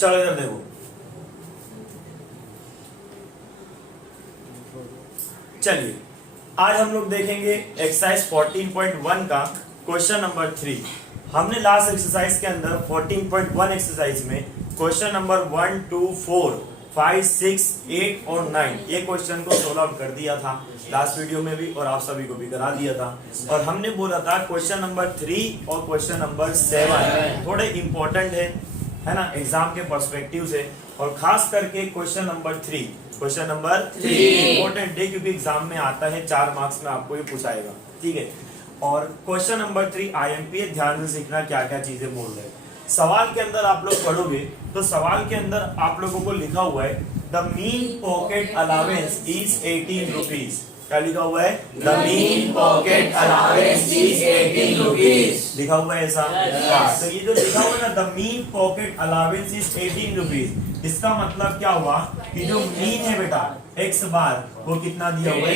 चलो इधर देखो, चलिए आज हम लोग देखेंगे एक्सरसाइज 14.1 का क्वेश्चन नंबर 3। हमने लास्ट एक्सरसाइज के अंदर 14.1 एक्सरसाइज में क्वेश्चन नंबर 1, 2, 4, 5, 6, 8 और 9 ये क्वेश्चन को सोल्व आउट कर दिया था लास्ट वीडियो में भी, और आप सभी को भी करा दिया था। और हमने बोला था क्वेश्चन नंबर 3 और क्वेश्चन नंबर 7 थोड़े इंपॉर्टेंट है ना एग्जाम के पर्सपेक्टिव से, और खास करके क्वेश्चन नंबर 3 इंपॉर्टेंट है क्योंकि एग्जाम में आता है 4 मार्क्स में आपको ये पूछाएगा, ठीक है। और क्वेश्चन नंबर 3 IMP, ध्यान से सीखना क्या क्या चीजें बोल रहे हैं। सवाल के अंदर आप लोग पढ़ोगे तो सवाल के अंदर आप लोगों को लिखा हुआ है the mean pocket allowance is 18 rupees. क्या लिखा हुआ है? The mean pocket allowance is 18 rupees लिखा हुआ है ऐसा। तो ये जो लिखा हुआ है ना the mean pocket allowance is 18 rupees, इसका मतलब क्या हुआ कि जो मीन है बेटा x बार वो कितना दिया हुआ है?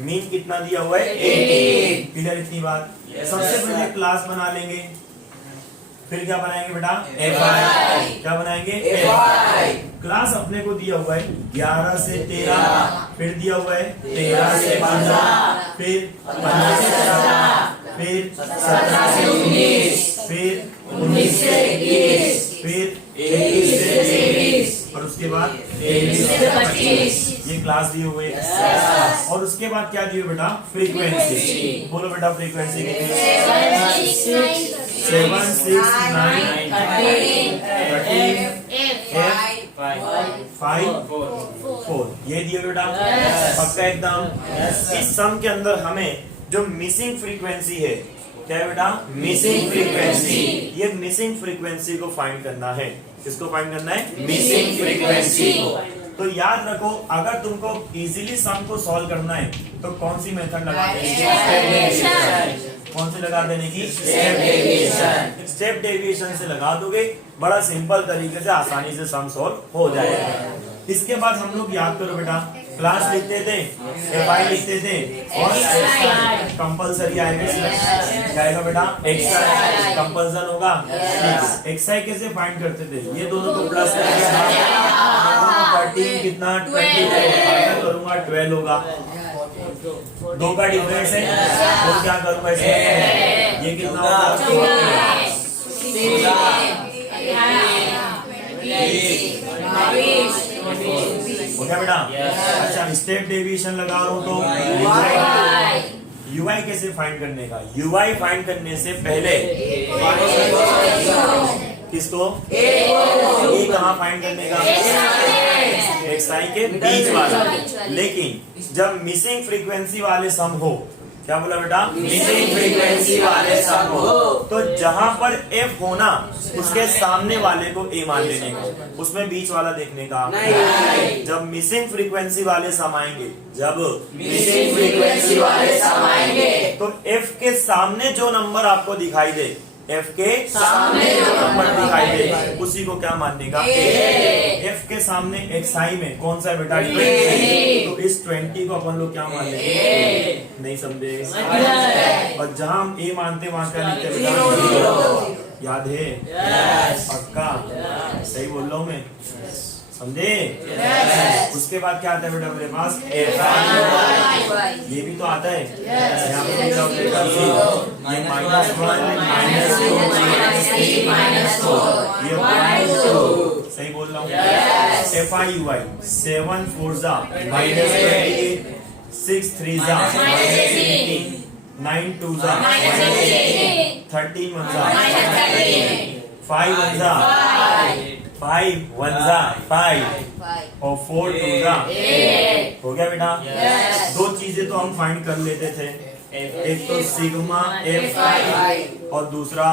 मीन कितना दिया हुआ है? 18। क्लियर इतनी बात? सबसे पहले क्लास बना लेंगे, फिर क्या बनाएंगे बेटा? fi। क्या बनाएंगे? fi। क्लास अपने को दिया हुआ है 11 से 13, फिर दिया हुआ है 13 से 15, फिर 15 से 17, फिर 17 से 19, फिर 19 से 21, फिर 21 से 23 और उसके बाद 23 से 25। ये क्लास दिए हुए। और उसके बाद क्या दिए बेटा? फ्रीक्वेंसी। बोलो बेटा फ्रीक्वेंसी कितनी? 7, 6, 9, 13, 5, 4 ये दिए बेटा। पक्का एकदम। इस सम के अंदर हमें जो मिसिंग फ्रीक्वेंसी है, क्या है बेटा? Missing frequency. ये मिसिंग फ्रीक्वेंसी को फाइंड करना है। किसको फाइंड करना है? मिसिंग फ्रीक्वेंसी को। तो याद रखो, अगर तुमको इजीली सम को सॉल्व करना है तो कौन सी मेथड लगा देने की? कौन सी लगा देने की? Step deviation. स्टेप डेविएशन से लगा दोगे, बड़ा सिंपल तरीके से आसानी से सम सॉल्व हो जाएगा। इसके बाद हम लोग याद करो बेटा, क्लास लिखते थे, fi लिखते थे, और कंपल्सरी आएगा बेटा एक्सरसाइज कंपल्सन होगा। एक्सरसाइज कैसे फाइंड करते थे? ये दोनों को प्लस करके 13 कितना 24 करूंगा 12 होगा। 2 का डिफरेंस है, तो क्या करूंगा इसमें? ये कितना होगा? हो गया बेटा? अच्छा स्टेप डेविएशन लगा रहा हूं तो यूआई कैसे फाइंड करने का? यूआई फाइंड करने से पहले किसको? ए कहाँ फाइंड करने का? एक्सआई के बीच वाला। लेकिन जब मिसिंग फ्रीक्वेंसी वाले सम हो, क्या बोला बेटा? मिसिंग फ्रीक्वेंसी वाले सम हो, तो जहां पर एफ होना उसके सामने वाले को ए मान लेने का, उसमें बीच वाला देखने का नहीं। जब मिसिंग फ्रीक्वेंसी वाले सम आएंगे, जब मिसिंग फ्रीक्वेंसी वाले सम आएंगे तो एफ के सामने जो नंबर आपको दिखाई दे, एफ के सामने जो नंबर दिखाई दे उसी को क्या मानने का? एफ के सामने एक्सआई में कौन सा बेटा? 20। तो इस 20 को अपन लोग क्या मान लेंगे? नहीं समझे? और जहां हम ए मानते वहां क्या लिखते बेटा? याद है? पक्का? सही बोल रहा हूँ मैं? समझे? उसके बाद क्या आता है बेटा मेरे पास? ये भी तो आता है। यहाँ पे ये -1, सही बोल रहा हूँ? FIUI 7 4 -28, 6 3 -18, 9 2 13 1 5 1 5 1 5 और 4 2 हो गया बेटा? दो चीजें तो हम फाइंड कर लेते थे, एक तो सिग्मा FI और दूसरा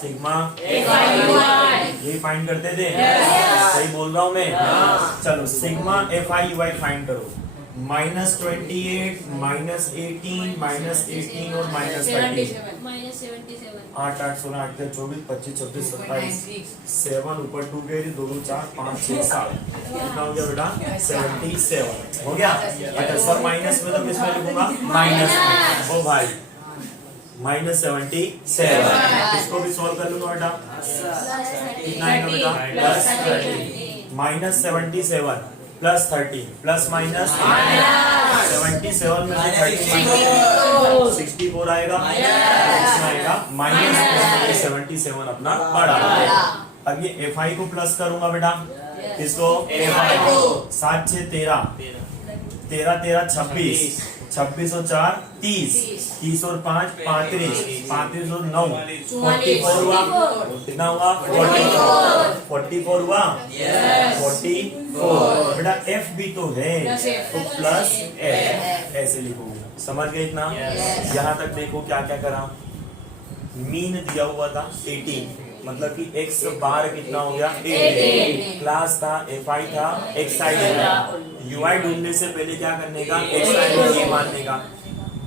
सिग्मा ये फाइंड करते थे। सही बोल रहा हूँ मैं? चलो सिग्मा FIUI फाइंड करो। -28, -18, -18 और -30। -77। 8 8 16 8 24 25 26 27 7 ऊपर 2 गए 2 2 4 5 6 7 कितना हो गया बेटा 77 हो गया। अच्छा सब माइनस में तो किस में लिखूंगा माइनस में। ओ भाई -77 इसको भी सॉल्व कर लूंगा बेटा कितना आएगा बेटा -77 प्लस 30 प्लस माइनस 77 में से 30 64 आएगा आएगा -77 अपना बड़ा। अब ये FI को प्लस करूंगा बेटा इसको FI 7 6 13 13 13 26 26 और 4 30 30 और 5 35 35 और 9 44 हुआ कितना हुआ 44 हुआ 44 बेटा F भी तो है तो प्लस F ऐसे लिखोगे समझ गए इतना। यहाँ तक देखो क्या क्या करा। मीन दिया हुआ था 18 मतलब कि x बार कितना हो गया 18 क्लास था FI था XI था। UI ढूंढने से पहले क्या करने का XI ये मानने का।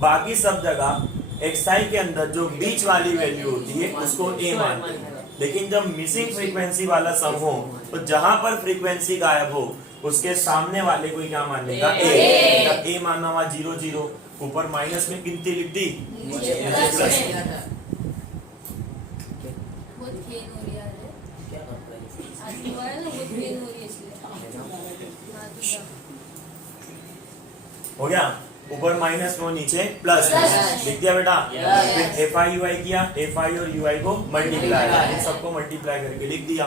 बाकी सब जगह XI के अंदर जो बीच वाली वैल्यू होती है उसको A मानते हैं। लेकिन जब मिसिंग फ्रीक्वेंसी वाला सम हो तो जहां पर फ्रीक्वेंसी गायब हो उसके सामने वाले को क्या मानने का A मानना हुआ 0 0 ऊपर माइनस में गिनती लिख दी प्लस हो गया। ऊपर माइनस नो नीचे प्लस लिख दिया बेटा। फिर FI UI किया FI और UI को मल्टीप्लाई इन सबको मल्टीप्लाई करके लिख दिया।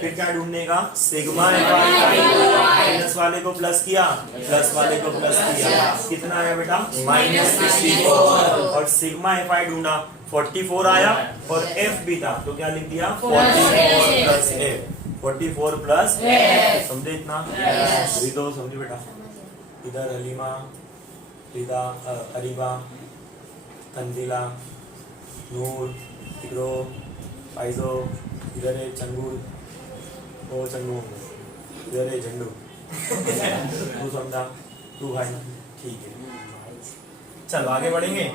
फिर क्या ढूंढने का सिग्मा FI माइनस वाले को प्लस किया प्लस वाले को प्लस किया कितना आया बेटा -64 और सिग्मा FI ढूंढा 44 आया और F भी था तो क्या लिख दिया 44 प्लस F 44 प्लस समझे इतना दो समझे बेटा। इधर हलीमा इधर अरीबा तंजीला नूर इकरो फाइजो इधर है चंगू ओ चंगू इधर है झंडू तू समझा तू भाई ठीक है। चलो आगे बढ़ेंगे।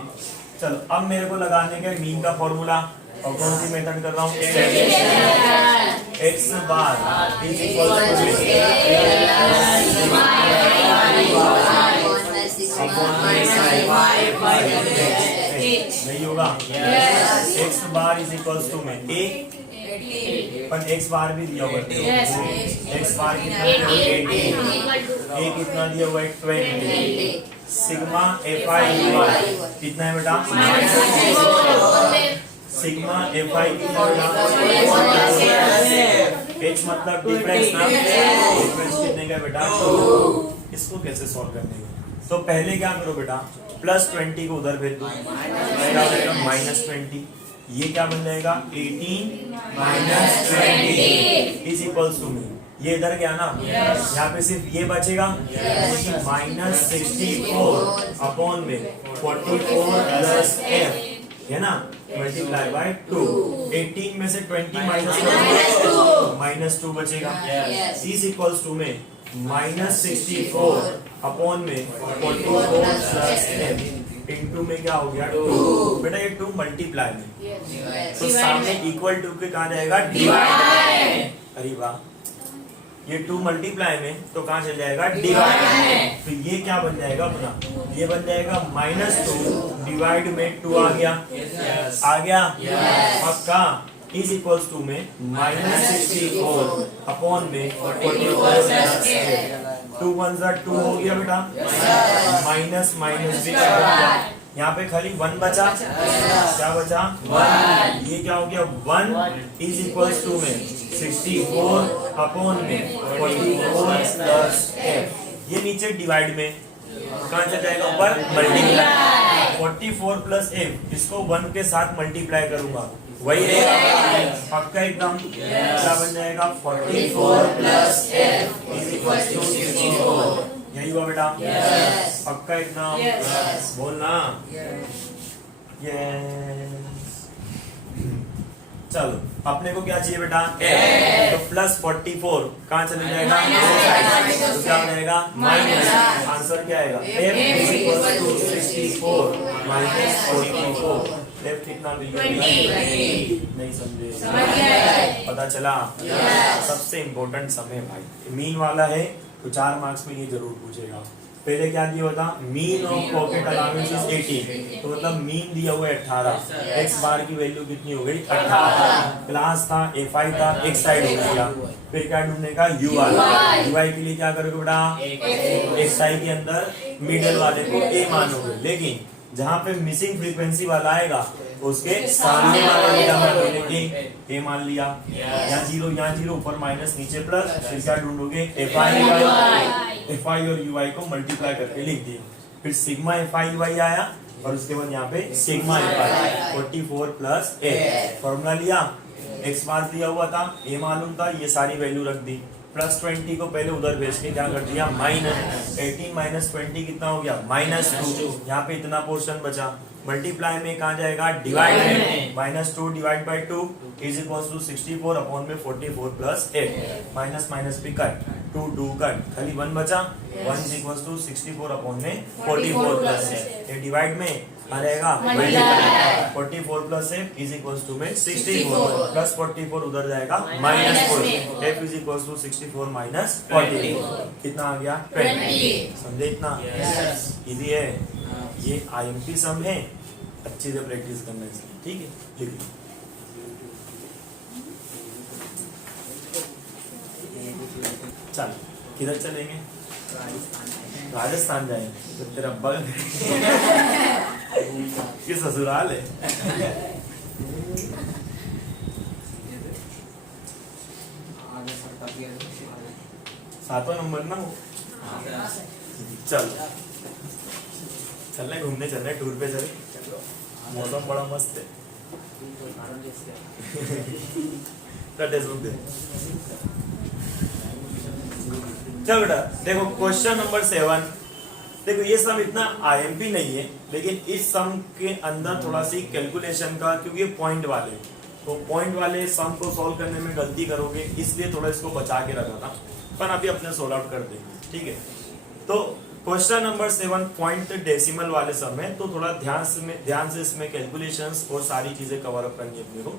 चलो अब मेरे को लगाने के मीन का फॉर्मूला और कौन सी मेथड कर रहा हूँ x बार इज इक्वल नहीं होगा x bar is equal to में a पर x बार भी दिया हुआ है x बार कितना दिया हुआ है 20 सिग्मा FI कितना है बेटा सिग्मा FI कितना H मतलब डिफरेंस ना डिफरेंस कितने का बेटा इसको कैसे सॉल्व करने का। तो पहले क्या करो बेटा +20 को उधर भेज दो क्या बनेगा -20 ये क्या बन जाएगा 18 -20 इज इक्वल्स टू में ये इधर गया ना यहाँ पे सिर्फ ये बचेगा -64 अपॉन में 44 प्लस F है ना मल्टीप्लाई बाय 2 18 में से 20 माइनस -2 बचेगा इज इक्वल्स टू में -64 अपॉन में 44 प्लस F इनटू में क्या हो गया 2 बेटा ये 2 मल्टीप्लाई में तो सामने इक्वल टू के कहा जाएगा डिवाइड। अरे वाह ये 2 मल्टीप्लाई में तो कहाँ चल जाएगा डिवाइड तो ये क्या बन जाएगा अपना ये बन जाएगा -2 डिवाइड में 2 आ गया पक्का इज इक्वल्स टू में -64 अपॉन में 44 2 1 2 हो गया बेटा माइनस माइनस भी हो गया यहाँ पे खाली 1 बचा क्या बचा 1 ये क्या हो गया 1 इज इक्वल्स टू में 64 अपॉन में 44 प्लस F ये नीचे डिवाइड में कहाँ चल जाएगा ऊपर मल्टीप्लाई 44 प्लस F इसको 1 के साथ मल्टीप्लाई करूंगा वही रहेगा पक्का एकदम क्या बन जाएगा 44 plus F is equals to 64 यही हुआ बेटा पक्का एकदम बोलना यस चलो अपने को क्या चाहिए बेटा तो प्लस 44 कहाँ चले जाएगा तो क्या बनेगा माइनस आंसर क्या आएगा f=64 माइनस 44 f कितना नहीं समझे पता चला सबसे इम्पोर्टेंट समय भाई मीन वाला है तो 4 मार्क्स में ये जरूर पूछेगा पहले क्या दिया होता mean of pocket allowance is 18 तो मतलब मीन दिया हुआ है 18 एक्स बार की वैल्यू कितनी हो गई 18 क्लास था fi था एक साइड हो गया फिर क्या ढूंढने का ui के लिए क्या करोगे बेटा xi के अंदर मिडिल वाले को a मानोगे लेकिन जहाँ पे मिसिंग फ्रीक्वेंसी वाला आएगा उसके सामने वाले को a मान लिया यहाँ 0 ऊपर माइनस नीचे प्लस फिर क्या ढूंढोगे fi और ui को मल्टीप्लाई करके लिख दिया फिर सिग्मा fi ui आया और उसके बाद यहाँ पे sigma fi 44 plus a formula लिया x बार दिया हुआ था a मालूम था ये सारी वैल्यू रख दी प्लस 20 को पहले उधर भेज के क्या कर दिया माइनस 18 माइनस 20 कितना हो गया -2 यहाँ पे इतना पोर्शन बचा मल्टीप्लाई में कहा जाएगा डिवाइड में -2 divide by 2 is equals to 64 upon में 44 प्लस 8 माइनस माइनस भी कट 2 कट खाली 1 बचा 1 इज इक्वल्स टू 64 अपॉन में 44 प्लस 8 ये डिवाइड में आ जाएगा 44 प्लस 8 इज इक्वल्स टू में 64 प्लस 44 उधर जाएगा -4 f is equals to 64 minus 44 कितना आ गया 20 समझे इतना इजी है ये IMP सम है अच्छे से प्रैक्टिस करना चाहिए ठीक है लिखिए चल किधर चलेंगे राजस्थान जाएंगे तो तेरा बगल ये ससुराल है 7वां नंबर ना हो चल चल रहे घूमने चल रहे टूर पे चले मौसम बड़ा मस्त है चल बेटा देखो क्वेश्चन नंबर 7 देखो ये सम इतना IMP नहीं है लेकिन इस सम के अंदर थोड़ा सी कैलकुलेशन का क्योंकि ये पॉइंट वाले तो पॉइंट वाले सम को सॉल्व करने में गलती करोगे इसलिए थोड़ा इसको बचा के रखा था पर अभी अपने सोल्व आउट कर देंगे ठीक है तो क्वेश्चन नंबर 7 पॉइंट डेसिमल वाले सम है तो थोड़ा ध्यान से इसमें कैलकुलेशंस और सारी चीजें कवर अप करनी है अपने को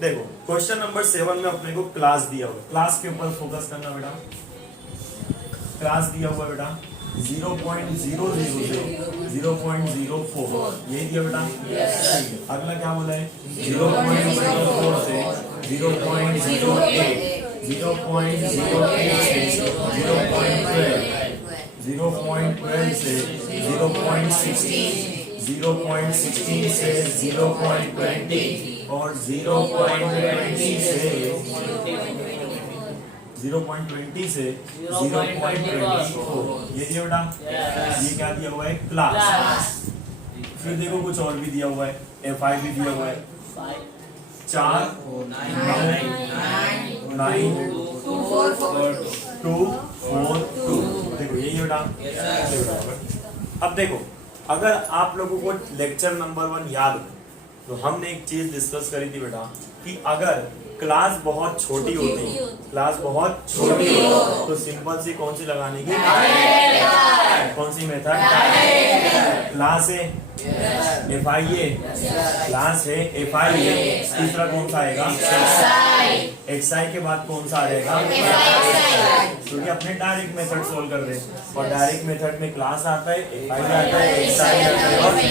देखो क्वेश्चन नंबर 7 में अपने को क्लास दिया हुआ क्लास के ऊपर फोकस करना बेटा क्लास दिया हुआ बेटा 0.000 0.04 ये दिया बेटा अगला क्या बोला है 0.04 से 0.08 0.08 से 0.12 से 0.16 से 0.20 और 0.20 से 0.24 ये दिया बेटा ये क्या दिया हुआ है क्लास फिर देखो कुछ और भी दिया हुआ है fi भी दिया हुआ है 4 9 2 4 2 देखो यही बेटा अब देखो अगर आप लोगों को लेक्चर नंबर 1 याद हो तो हमने एक चीज डिस्कस करी थी बेटा कि अगर क्लास बहुत छोटी होती क्लास बहुत छोटी हो तो सिंपल सी कौन सी लगाने की कौन सी मेथड क्लास है fi है क्लास है fi है तीसरा कौन सा आएगा xi के बाद कौन सा आ जाएगा क्योंकि अपने डायरेक्ट मेथड सोल्व कर रहे हैं और डायरेक्ट मेथड में क्लास आता है fi आता है xi आता है और fi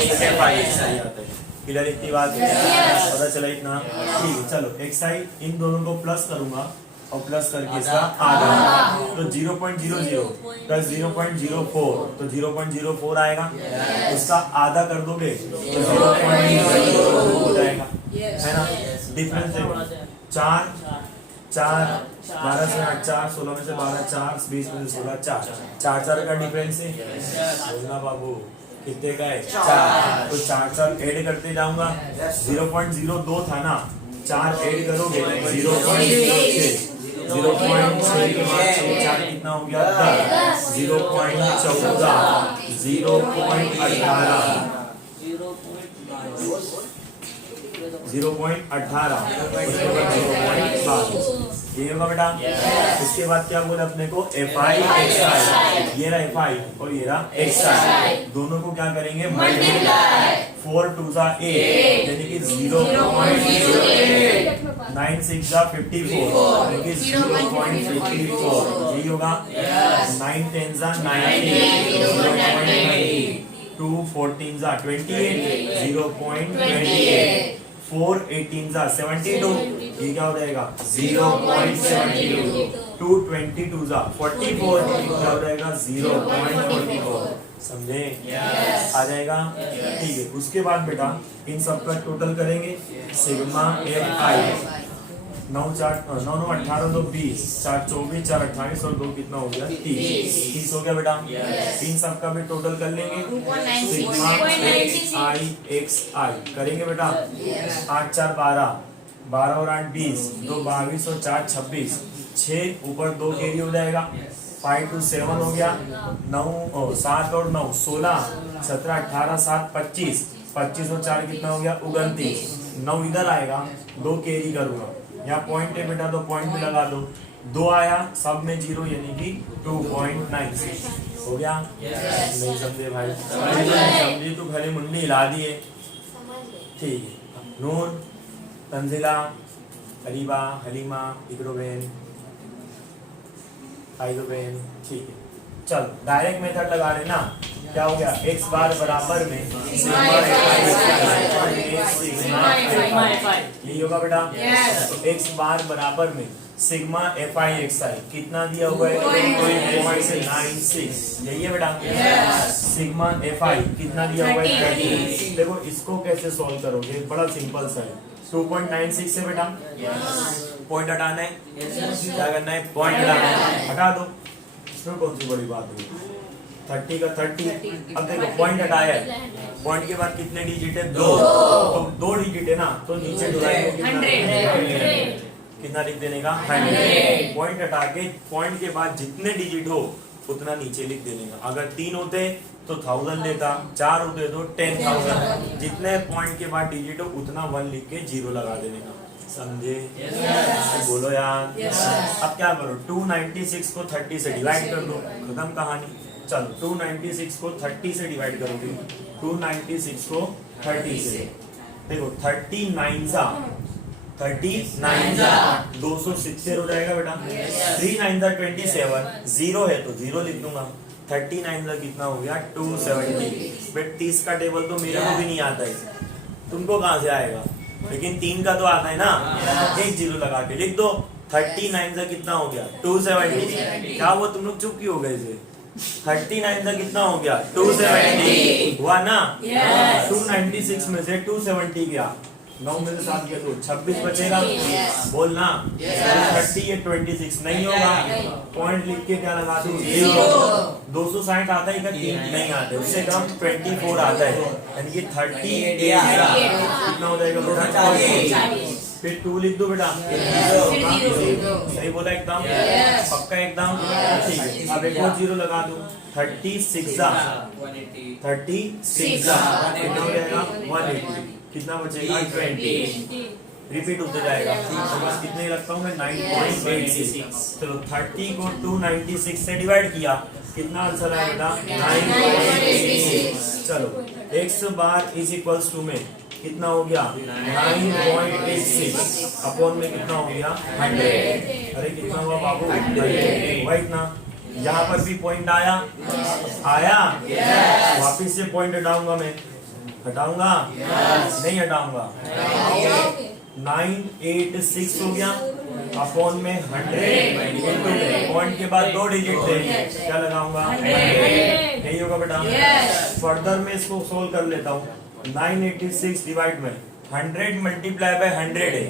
आता है क्लियर इतनी बात पता चला इतना ठीक है चलो xi इन दोनों को प्लस करूंगा और प्लस करके इसका आधा तो 0.00 प्लस 0.04 तो 0.04 आएगा उसका आधा कर दोगे तो 0.02 हो जाएगा है ना डिफरेंस देखो 4 12 से 8 4 16 में से 12 4 20 में से 16 4 का डिफरेंस है बोलना बाबू कितने का है 4 तो 4 ऐड करते जाऊंगा 0.02 था ना 4 ऐड करोगे 0.06 0.6 के बाद 4 कितना हो गया 10 0.14 0.18 0.18, उसके बाद 0.12, ये होगा बेटा। इसके बाद क्या बोला अपने को, FI XI, ये रहा FI और ये रहा XI, दोनों को क्या करेंगे मल्टीप्लाई, 4 2 8 यानी कि 0.08, 9 6 54 यानी कि 0.54, यही होगा। 9 10 90, 0.90, 2 14 28, 0.28, 4 18 72, ये क्या हो जाएगा 0.72, 2 22 44, क्या हो जाएगा 0.44, समझे? आ जाएगा, ठीक है। उसके बाद बेटा इन सब का टोटल करेंगे, सिग्मा FI 9 4 9 9 18 2 20, 4 24 4 28 और 2 कितना हो गया 30 हो गया बेटा। इन सब का भी टोटल कर लेंगे, सिग्मा FI XI करेंगे बेटा। 8 4 12, 12 और 8 20, 2 22 और 4 26, 6 ऊपर 2 कैरी हो जाएगा, 5 2 7 हो गया, 9 7 और 9 16, 17 18 7 25, 25 और 4 कितना हो गया 29, 9 इधर आएगा, 2 कैरी करूंगा, यहाँ पॉइंट है बेटा तो पॉइंट में लगा दो, 2 आया सब में 0 यानी कि 2.96 हो गया। नहीं समझे भाई? समझी तो खाली मुंडी हिला दिए, ठीक है। नून, तंजिला, हरीबा, हलीमा, इकरो बहन, आइदो बहन, ठीक है। चलो डायरेक्ट मेथड लगा लेना, क्या हो गया x बार बराबर में सिग्मा FI, यही होगा बेटा। तो x बार बराबर में सिग्मा FI XI कितना दिया हुआ है 2.96, यही है बेटा। सिग्मा FI कितना दिया हुआ है 30, देखो इसको कैसे सॉल्व करोगे, बड़ा सिंपल सा है। 2.96 से बेटा पॉइंट हटाना है, क्या करना है पॉइंट हटाना है, हटा दो, इसमें कौन सी बड़ी बात है, 30 का 30। अब देखो पॉइंट हटाया है, पॉइंट के बाद कितने डिजिट है 2, तो 2 डिजिट है ना, तो नीचे कितना लिख देने का 100। पॉइंट हटा के पॉइंट के बाद जितने डिजिट हो उतना नीचे लिख देने का। अगर 3 होते तो 1000 लेता, 4 होते तो 10,000, जितने पॉइंट के बाद डिजिट हो उतना 1 लिख के 0 लगा देने का, समझे? बोलो यार। अब क्या करो, 296 को 30 से डिवाइड कर दो, खत्म कहानी। चलो 296 को 30 से डिवाइड करोगे, 296 को 30 से, देखो 39 270 हो जाएगा बेटा। 3 9 27, 0 है तो 0 लिख दूंगा, 39 कितना हो गया 270। बट 30 का टेबल तो मेरे को भी नहीं आता है, तुमको कहाँ से आएगा, लेकिन 3 का तो आता है ना, एक 0 लगा के लिख दो। 39 का कितना हो गया 270, क्या वो तुम लोग चुप क्यों हो गए थे? 39 का कितना हो गया 270 हुआ ना। 296 में से 270 गया, 9 में से 7 गया तो 26 बचेगा, बोलना 30 या 26 नहीं होगा, पॉइंट लिख के क्या लगा दूं 0। 260 आता है क्या, 3 नहीं आते, उससे कम 24 आता है, यानी कि 38 कितना हो जाएगा बेटा 40। फिर 2 लिख दो बेटा, सही बोला एकदम, पक्का एकदम, ठीक है। अब एक और 0 लगा दो, 36 कितना हो जाएगा 180, कितना बचेगा 20, रिपीट होते जाएगा। तो बस कितने लगता हूँ मैं 9.86। चलो 30 को 296 से डिवाइड किया, कितना आंसर आया बेटा 9.86। चलो x bar is equals to में कितना हो गया 9.86 अपॉन में कितना हो गया 100। अरे कितना हुआ बाबू 100, वही ना। यहाँ पर भी पॉइंट आया वापिस से पॉइंट हटाऊंगा, मैं हटाऊंगा नहीं हटाऊंगा, 986 हो गया अपॉन में 100, पॉइंट के बाद 2 डिजिट थे, क्या लगाऊंगा 100, यही होगा बेटा। फर्दर में इसको सोल्व कर लेता हूँ, 986 डिवाइड में 100 मल्टीप्लाई बाय 100 है,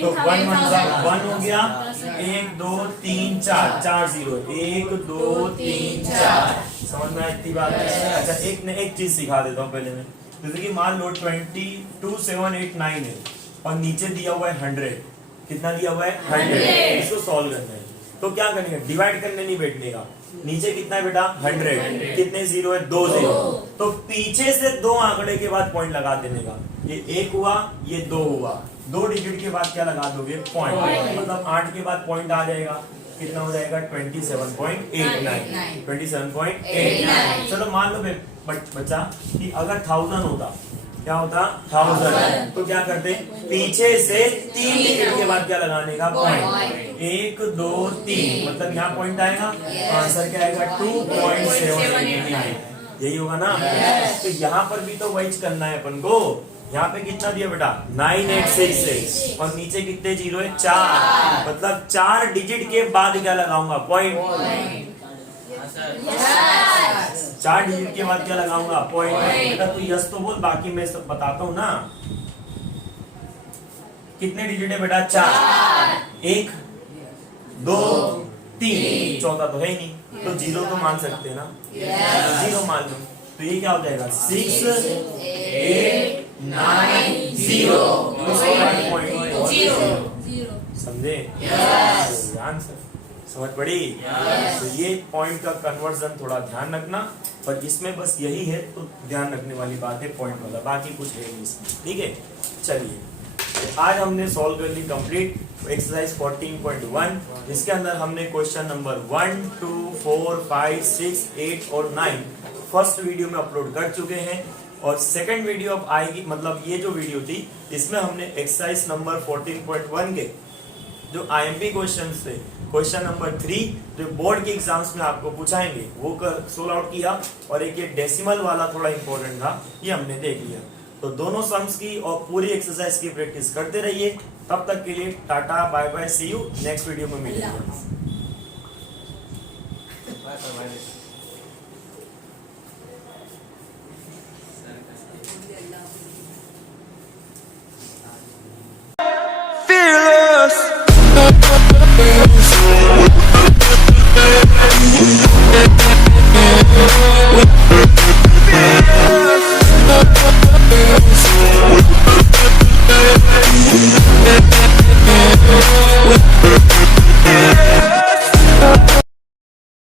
तो 1 हो गया, 1 2 3 4 4 0, 1 2 3 4, समझ में इतनी बात है। अच्छा एक चीज सिखा देता हूँ पहले मैं, जैसे कि मान लो 22789 है और नीचे दिया हुआ है 100, कितना दिया हुआ है 100, इसको सॉल्व करना है। तो तो क्या करने का, डिवाइड करने नहीं बैठने का। नीचे कितना है बेटा 100, कितने जीरो है 2 जीरो, तो पीछे से 2 आंकड़े के बाद पॉइंट लगा देने का। ये 1 हुआ, ये 2 हुआ, 2 डिजिट के बाद क्या लगा दोगे पॉइंट, मतलब 8 के बाद पॉइंट आ जाएगा, कितना हो जाएगा 27.89, 27.89। चलो मान लो बच्चा कि अगर 1000 होता, क्या होता 1000, तो क्या करते पीछे से 3 डिजिट के बाद क्या लगाने का पॉइंट, 1 2 3, मतलब यहाँ पॉइंट आएगा, आंसर क्या आएगा 2.789, यही होगा ना। तो यहाँ पर भी तो वही करना है अपन को। यहाँ पे कितना दिया बेटा 9866 और नीचे कितने जीरो है 4, मतलब 4 डिजिट के बाद क्या लगाऊंगा पॉइंट, 4 डिजिट के बाद क्या लगाऊंगा पॉइंट। बेटा तू यस तो बोल, बाकी मैं सब बताता हूँ ना। कितने डिजिट है बेटा 4, 1 2 3, चौथा तो है ही नहीं, तो जीरो तो मान सकते हैं ना, जीरो मान लो। तो ये क्या हो जाएगा 6 8 9 0, समझे आंसर, समझ पड़ी। तो ये पॉइंट का कन्वर्जन थोड़ा ध्यान रखना, पर इसमें बस यही है तो ध्यान रखने वाली बात है पॉइंट वाला, बाकी कुछ है नहीं इसमें, ठीक है। चलिए तो आज हमने सॉल्व कर ली कंप्लीट एक्सरसाइज 14.1, जिसके अंदर हमने क्वेश्चन नंबर 1 2 4 5 6 8 और 9 फर्स्ट वीडियो में अपलोड कर चुके हैं, और सेकंड वीडियो अब आएगी, मतलब ये जो वीडियो थी इसमें हमने एक्सरसाइज नंबर 14.1 के जो आईएमपी क्वेश्चंस थे, क्वेश्चन नंबर 3 जो बोर्ड के एग्जाम्स में आपको पूछाएंगे वो सोल्व आउट किया, और एक ये डेसिमल वाला थोड़ा इंपॉर्टेंट था, ये हमने देख लिया। तो दोनों सम्स की और पूरी एक्सरसाइज की प्रैक्टिस करते रहिए। तब तक के लिए टाटा bye bye, see you next video में मिलेंगे।